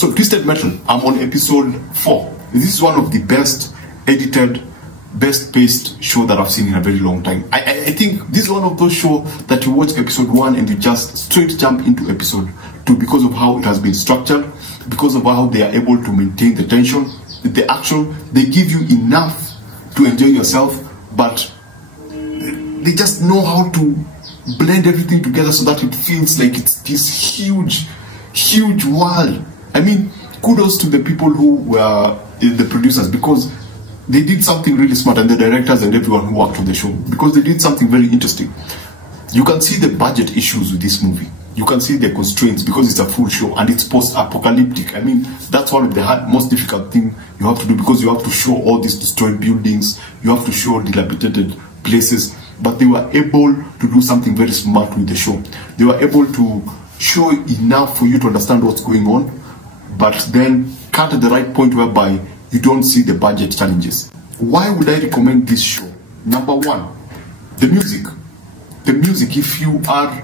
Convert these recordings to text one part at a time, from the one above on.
So Twisted Metal, I'm on episode 4. This is one of the best edited, best paced show that I've seen in a very long time. I think this is one of those shows that you watch episode 1 and you just straight jump into episode 2 because of how it has been structured, because of how they are able to maintain the tension, the action. They give you enough to enjoy yourself, but they just know how to blend everything together so that it feels like it's this huge world. I mean, kudos to the people who were the producers, because they did something really smart, and the directors and everyone who worked on the show, because they did something very interesting. You can see the budget issues with this movie. You can see the constraints because it's a full show and it's post-apocalyptic. I mean, that's one of the most difficult thing you have to do, because you have to show all these destroyed buildings, you have to show dilapidated places. But they were able to do something very smart with the show. They were able to show enough for you to understand what's going on, but then cut at the right point whereby you don't see the budget challenges. Why would I recommend this show? Number 1, the music. The music, if you are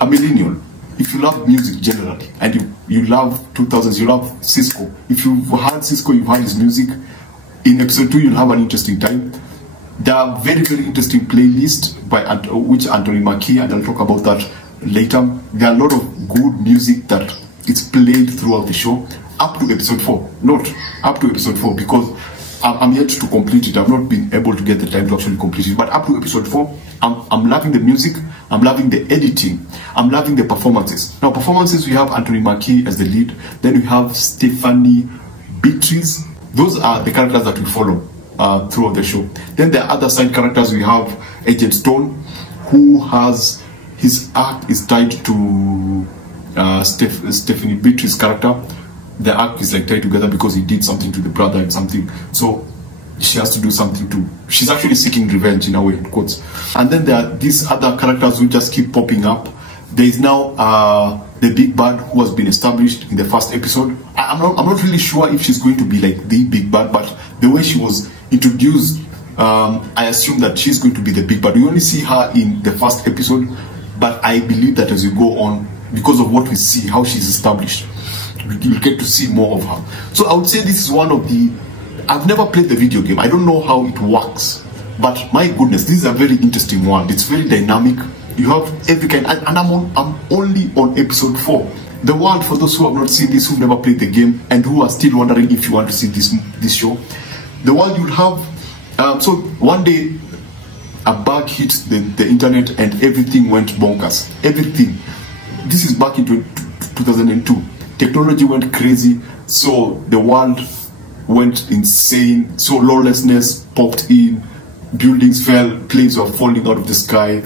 a millennial, if you love music generally, and you love 2000s, you love Cisco. If you've heard Cisco, you've heard his music. In episode 2, you'll have an interesting time. There are very, very interesting playlists by which Anthony Mackie, and I'll talk about that later. There are a lot of good music that is played throughout the show up to episode 4. Not up to episode 4, because I'm yet to complete it. I've not been able to get the time to actually complete it. But up to episode 4, I'm loving the music, I'm loving the editing, I'm loving the performances. Now, performances, we have Anthony Mackie as the lead, then we have Stephanie Beatriz. Those are the characters that we follow throughout the show. Then the other side characters, we have Agent Stone, who has his arc is tied to Stephanie Beatriz's character. The arc is like tied together because he did something to the brother and something, so she has to do something too. She's actually seeking revenge in a way, in quotes. And then there are these other characters who just keep popping up. There is now the big bad who has been established in the first episode. I'm not really sure if she's going to be like the big bad, but the way she was introduced, I assume that she's going to be the big bad. We only see her in the first episode, but I believe that as we go on, because of what we see, how she's established, we'll get to see more of her. So I would say this is one of the... I've never played the video game. I don't know how it works, but my goodness, this is a very interesting one. It's very dynamic. You have every kind, and I'm only on episode 4. The world, for those who have not seen this, who've never played the game, and who are still wondering if you want to see this show, the world you'll have. So one day, a bug hit the internet and everything went bonkers. Everything. This is back in 2002. Technology went crazy, so the world went insane. So lawlessness popped in, buildings fell, planes were falling out of the sky.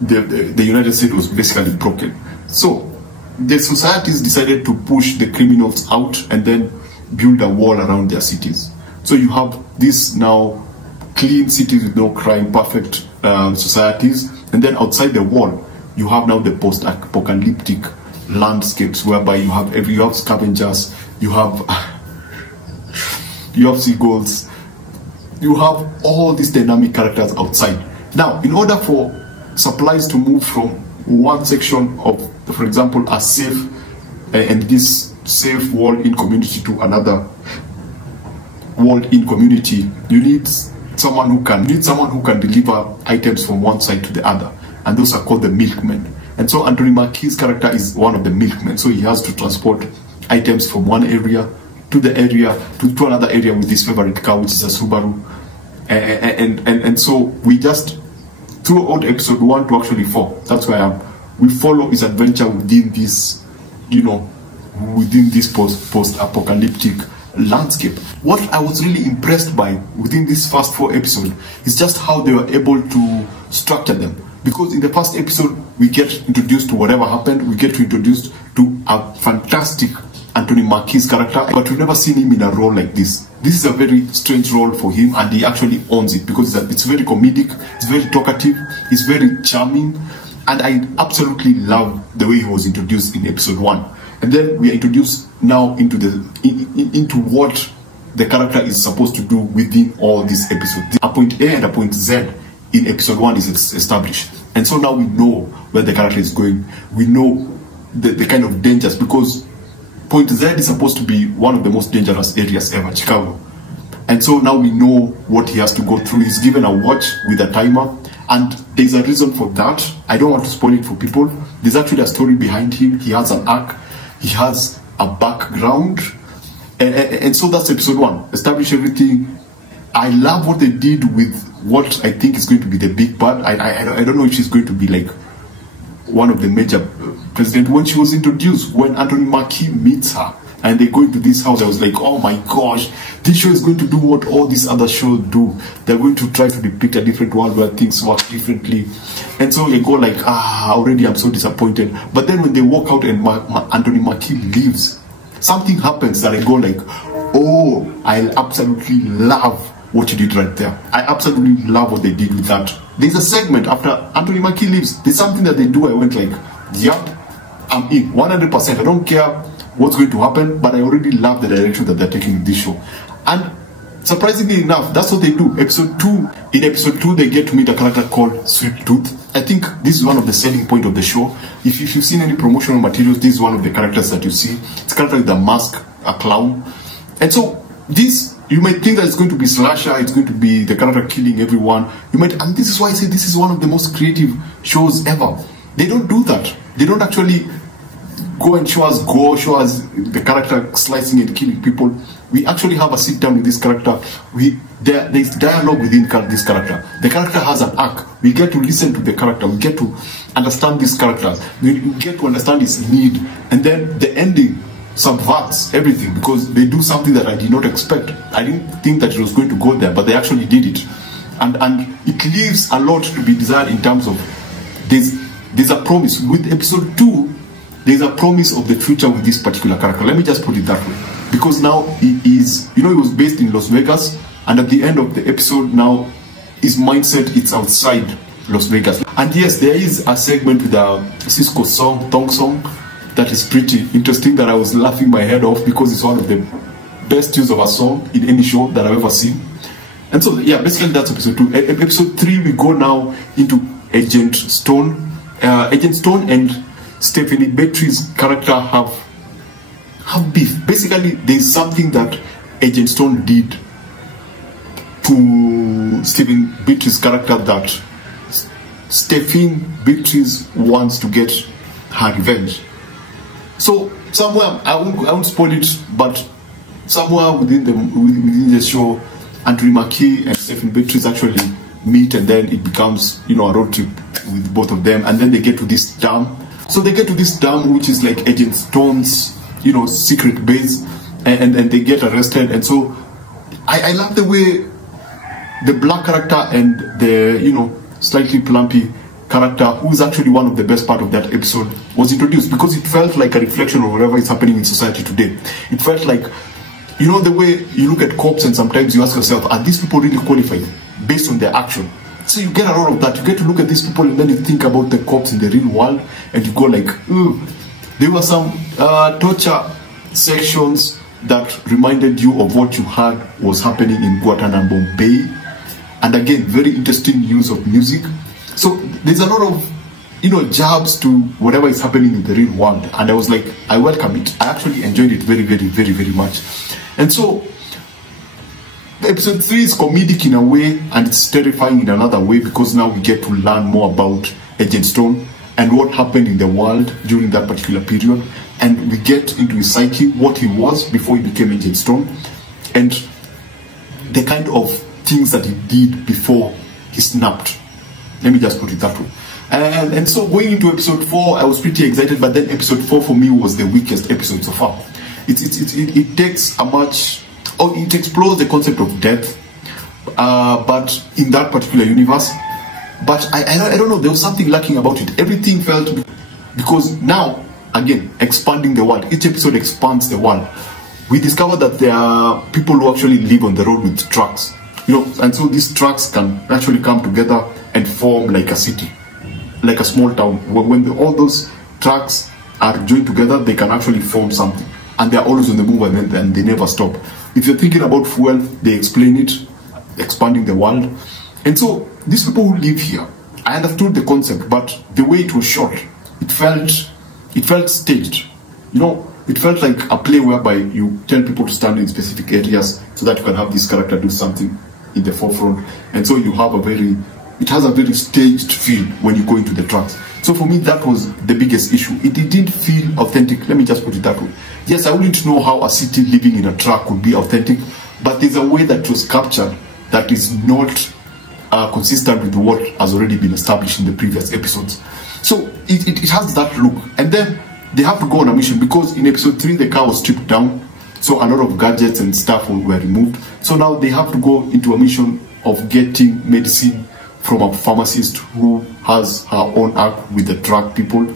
The United States was basically broken. So the societies decided to push the criminals out and then build a wall around their cities. So you have this now clean cities with no crime, perfect societies, and then outside the wall you have now the post-apocalyptic landscapes whereby you have scavengers, you have seagulls, you have all these dynamic characters outside. Now, in order for supplies to move from one section of, for example, a safe and this safe walled-in community to another walled-in community, you need someone who can deliver items from one side to the other, and those are called the milkmen. And so Anthony Mackie's character is one of the milkmen, so he has to transport items from one area to the area to another area with his favorite car, which is a Subaru. And so we just, throughout episode 1 to actually 4, that's why we follow his adventure within this, within this post-apocalyptic landscape. What I was really impressed by within this first 4 episodes is just how they were able to structure them. Because in the first episode, we get introduced to whatever happened, we get introduced to a fantastic Anthony Mackie's character, but we've never seen him in a role like this. This is a very strange role for him, and he actually owns it because it's very comedic, it's very talkative, it's very charming, and I absolutely love the way he was introduced in episode 1. And then we are introduced now into what the character is supposed to do within all these episodes. A point A and a point Z in episode 1 is established, and so now we know where the character is going. We know the kind of dangers, because Point Z is supposed to be one of the most dangerous areas ever, Chicago. And so now we know what he has to go through. He's given a watch with a timer, and there's a reason for that. I don't want to spoil it for people. There's actually a story behind him. He has an arc, he has a background, and so that's episode 1. Establish everything. I love what they did with what I think is going to be the big part. I don't know if she's going to be like one of the major president. When she was introduced, when Anthony Mackie meets her and they go into this house, I was like, oh my gosh, this show is going to do what all these other shows do. They're going to try to depict a different world where things work differently. And so you go like, already I'm so disappointed. But then when they walk out and Anthony Mackie leaves, something happens that I go like, oh, I absolutely love what you did right there. I absolutely love what they did with that. There's a segment after Anthony Mackie leaves. There's something that they do. I went like, yep, I'm in 100%. I don't care what's going to happen, but I already love the direction that they're taking in this show. And surprisingly enough, that's what they do. Episode 2. In episode 2, they get to meet a character called Sweet Tooth. I think this is one of the selling point of the show. If you've seen any promotional materials, this is one of the characters that you see. It's a character with a mask, a clown. And so this, you might think that it's going to be slasher, it's going to be the character killing everyone. And this is why I say this is one of the most creative shows ever. They don't do that. They don't actually go and show us gore, show us the character slicing and killing people. We actually have a sit down with this character. There's dialogue within this character. The character has an arc. We get to listen to the character. We get to understand this character. We get to understand his need. And then the ending subverts everything because they do something that I did not expect. I didn't think that it was going to go there, but they actually did it. And it leaves a lot to be desired in terms of there's a promise. With episode 2, there's a promise of the future with this particular character. Let me just put it that way. Because now he is, he was based in Las Vegas, and at the end of the episode now, his mindset is outside Las Vegas. And yes, there is a segment with a Cisco song, Thong Song, that is pretty interesting, that I was laughing my head off because it's one of the best use of a song in any show that I've ever seen. And so, yeah, basically that's episode 2. Episode 3, we go now into Agent Stone. Agent Stone and Stephanie Beatriz character have beef. Basically, there's something that Agent Stone did to Stephen Beatriz character that Stephanie Beatriz wants to get her revenge. So somewhere, I won't spoil it, but somewhere within the show, Anthony Mackie and Stephanie Beatriz actually meet, and then it becomes, a road trip with both of them, and then they get to this dam. So they get to this dam, which is like Agent Stone's, secret base, and they get arrested. And so I love the way the black character and the, slightly plumpy character, who is actually one of the best part of that episode, was introduced, because it felt like a reflection of whatever is happening in society today. It felt like, the way you look at cops and sometimes you ask yourself, are these people really qualified based on their action? So you get a lot of that. You get to look at these people and then you think about the cops in the real world and you go like, there were some torture sections that reminded you of what you heard was happening in Guantanamo Bay. And again, very interesting use of music. So there's a lot of, jabs to whatever is happening in the real world. And I was like, I welcome it. I actually enjoyed it very, very, very, very much. And so episode 3 is comedic in a way, and it's terrifying in another way, because now we get to learn more about Agent Stone and what happened in the world during that particular period. And we get into his psyche, what he was before he became Agent Stone, and the kind of things that he did before he snapped. Let me just put it that way. And so going into episode 4, I was pretty excited, but then episode 4 for me was the weakest episode so far. It takes a much... it explores the concept of death, but in that particular universe. But I don't know, there was something lacking about it. Everything felt... Because now, again, expanding the world. Each episode expands the world. We discover that there are people who actually live on the road with trucks. And so these trucks can actually come together and form like a city, like a small town. When all those trucks are joined together, they can actually form something. And they're always on the move, and they never stop. If you're thinking about fuel, they explain it, expanding the world. And so these people who live here, I understood the concept, but the way it was shot, it felt staged. it felt like a play whereby you tell people to stand in specific areas so that you can have this character do something in the forefront, and so you have it has a very staged feel when you go into the tracks. So for me, that was the biggest issue. It didn't feel authentic. Let me just put it that way. Yes, I wouldn't know how a city living in a truck could be authentic, but there's a way that was captured that is not consistent with what has already been established in the previous episodes. So it has that look. And then they have to go on a mission, because in episode 3 the car was stripped down, so a lot of gadgets and stuff were removed. So now they have to go into a mission of getting medicine from a pharmacist who has her own arc with the truck people.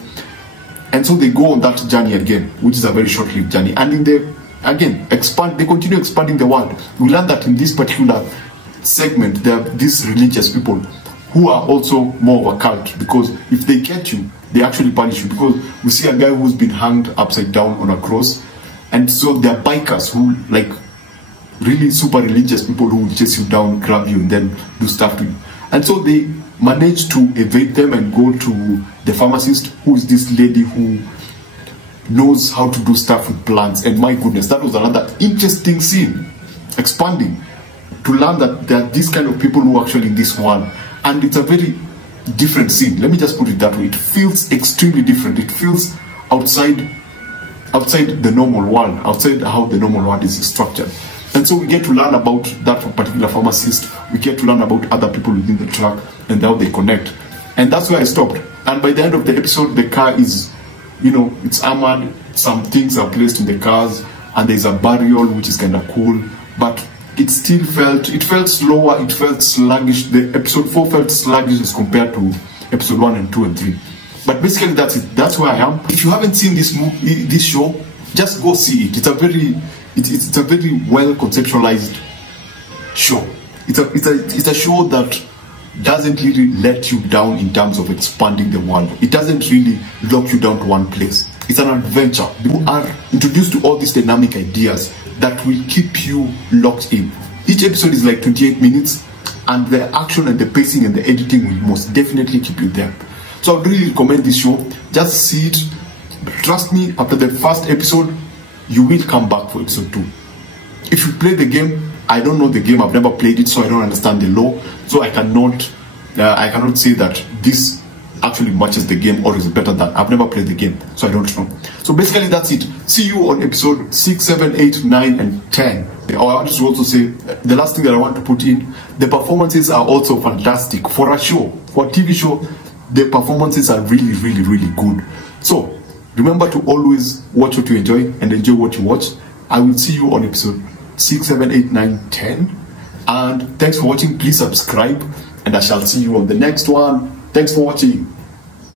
And so they go on that journey again, which is a very short-lived journey. And in the, again, they continue expanding the world. We learn that in this particular segment, there are these religious people who are also more of a cult, because if they get you, they actually punish you. Because we see a guy who's been hanged upside down on a cross, and so there are bikers who, like, really super religious people who will chase you down, grab you, and then do stuff to you. And so they manage to evade them and go to the pharmacist, who is this lady who knows how to do stuff with plants. And my goodness, that was another interesting scene, expanding, to learn that there are these kind of people who are actually in this world. And it's a very different scene. Let me just put it that way. It feels extremely different. It feels outside the normal world, outside how the normal world is structured. And so we get to learn about that particular pharmacist. We get to learn about other people within the truck and how they connect. And that's where I stopped. And by the end of the episode, the car is, it's armored. Some things are placed in the cars, and there's a burial, which is kind of cool. But it still felt slower. It felt sluggish. The episode 4 felt sluggish as compared to episode 1 and 2 and 3. But basically, that's it. That's where I am. If you haven't seen this show, just go see it. It's a very well conceptualized show. It's a show that doesn't really let you down in terms of expanding the world. It doesn't really lock you down to one place. It's an adventure. You are introduced to all these dynamic ideas that will keep you locked in. Each episode is like 28 minutes, and the action and the pacing and the editing will most definitely keep you there. So I would really recommend this show. Just see it. Trust me, after the first episode, you will come back for episode 2. If you play the game, I don't know the game, I've never played it, so I don't understand the lore. So I cannot say that this actually matches the game or is better than. I've never played the game, so I don't know. So basically that's it. See you on episode 6, 7, 8, 9, and 10. I want to also say, the last thing that I want to put in, the performances are also fantastic. For a show, for a TV show, the performances are really, really, really good. So remember to always watch what you enjoy and enjoy what you watch. I will see you on episode 6, 7, 8, 9, 10. And thanks for watching. Please subscribe, and I shall see you on the next one. Thanks for watching.